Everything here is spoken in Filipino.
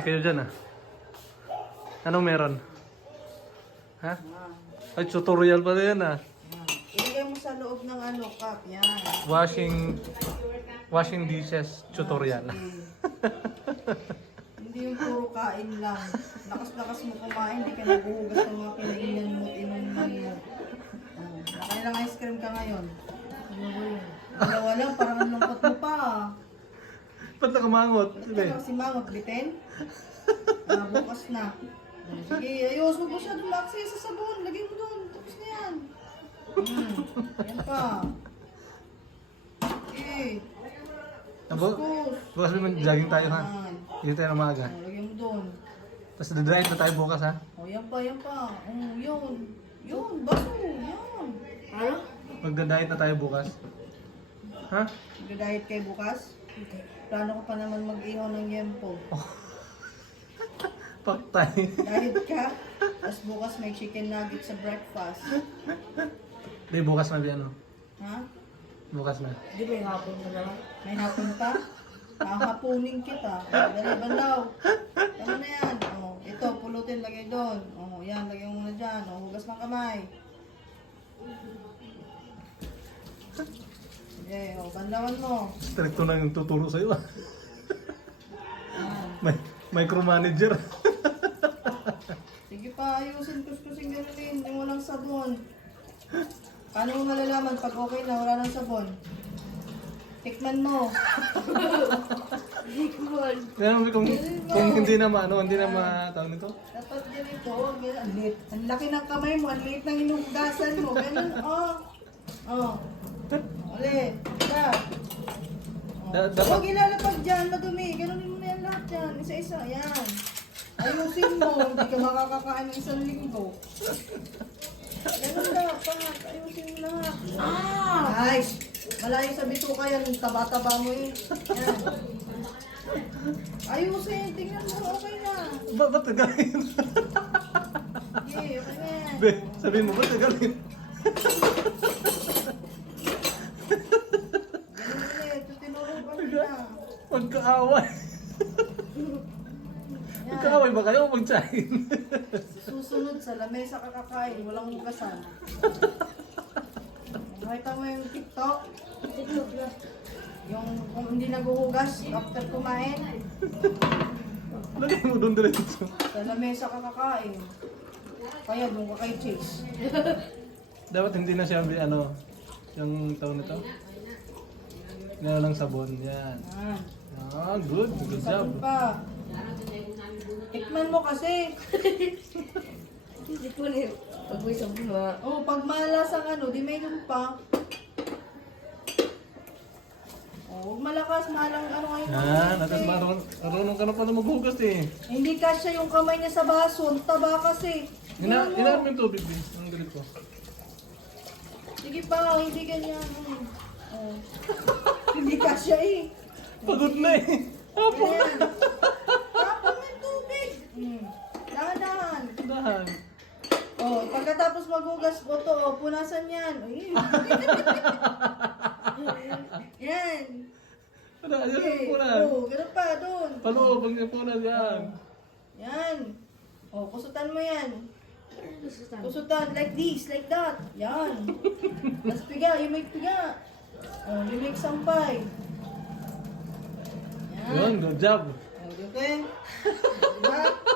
busy kayo dyan ah. Anong meron? Ha? Ay, tutorial pa yan ah. Ilagay mo sa loob ng ano, cup. Yan. Washing washing dishes tutorial. Hindi yung puro kain lang. Lakas-lakas mo kumain, hindi ka naguhugas ng mga kinainan mo at inuman mo. Oh, nakailang ice cream ka ngayon. Ano ba yun? Dalawa lang, parang ang lungkot mo pa. ah. Ba't nakamangot? Sige. Ano, si Mangot, bitin? Ah, bukas na. Sige, ayos mo pa siya doon, Maxi, sa sabon. Lagay mo doon. Tapos na yan. Hmm, yan pa. Okay. Kuskus. bukas naman jogging tayo ha. Yan. Hindi tayo na maaga. Oh, lagay mo doon. Tapos dadiet na tayo bukas ha. Oh, yan pa, yan pa. Oh, yun. Yun, baso. Yan. Ano? Magda-diet na tayo bukas. Ha? Mag-diet kayo bukas? Plano ko pa naman mag-ihaw ng yempo. Paktay. Diet ka? Tapos bukas may chicken nugget sa breakfast. Di, bukas na di ano. Ha? Bukas na. Di ba yung hapon mo na lang? May hapon pa? Hahapunin kita. Dali, bandaw. Tama na yan. Oh, ito, pulutin, lagay doon. Oh, yan, lagay mo muna dyan. Oh, hugas ng kamay. Okay, oh, bandawan mo. Stricto na yung tuturo sa'yo ah. Yan. May, micromanager. Sige pa, ayusin, kuskusin ganunin. Yung walang sabon. Paano mo malalaman pag okay na, wala ng sabon? Tikman mo. Kaya kung, kung hindi na maano, hindi na matawag nito. Dapat ganito, ganun. Ang lit. Ang laki ng kamay mo, ang liit ng inugasan mo. Ganun, oh. Oh. Da- dapat- Huwag ilalapag dyan, madumi. Ganunin mo na yan lahat dyan. Isa-isa, yan. Ayusin mo, hindi ka makakakain ng isang linggo. Ganun dapat, ayusin mo lahat. Ah! Ay! Malayo sa bituka yan, taba-taba mo yun. Yan. Ayusin, tingnan mo, okay na. Ba ba't gagalin? Okay, okay na yan. Be, sabihin mo, ba't gagalin? Ganun ulit, ito tinuro ba nila? Magkaaway. Magkaaway ba kayo magtsahin? Susunod sa lamesa kakakain, walang hugasan. Nakita mo yung TikTok? Yung kung hindi naguhugas after kumain, Lagay mo doon diretso. sa lamesa kakakain. Kaya doon ka kay Chase. Dapat hindi na siya ano, yung tawag nito. Meron ng sabon, yan. Yan. Ah, good. Good job. Pa. Tikman mo kasi. Hindi ko na pag may sabon na. Oh, pag malasang ano, di may pa. Oh, huwag malakas, malang ano ngayon. Yan, natas marunong, marunong ka na pala maghugas eh. Hindi kasya yung kamay niya sa baso. Ang Taba kasi. Ina, Tingnan mo. ina mo yung tubig, Bin. Ang galit ko. Sige pa, hindi ganyan. Oh. hindi kasya eh. Pagod na eh. Apo. Ganyan. Tapon yung tubig. Mm. Dahan-dahan. Dahan. Oh, pagkatapos maghugas ko to, oh, punasan yan. Ay. yan. Ano, ayun Okay. ang puna. Oh, ganun pa, doon. Paloob ang puna yan. Yan. Oh, kusutan mo yan. Nasutan. Kusutan, like this, like that. Yan. Tapos piga, you make piga. Oh, you make sampay. Yun, good job. Okay? Diba?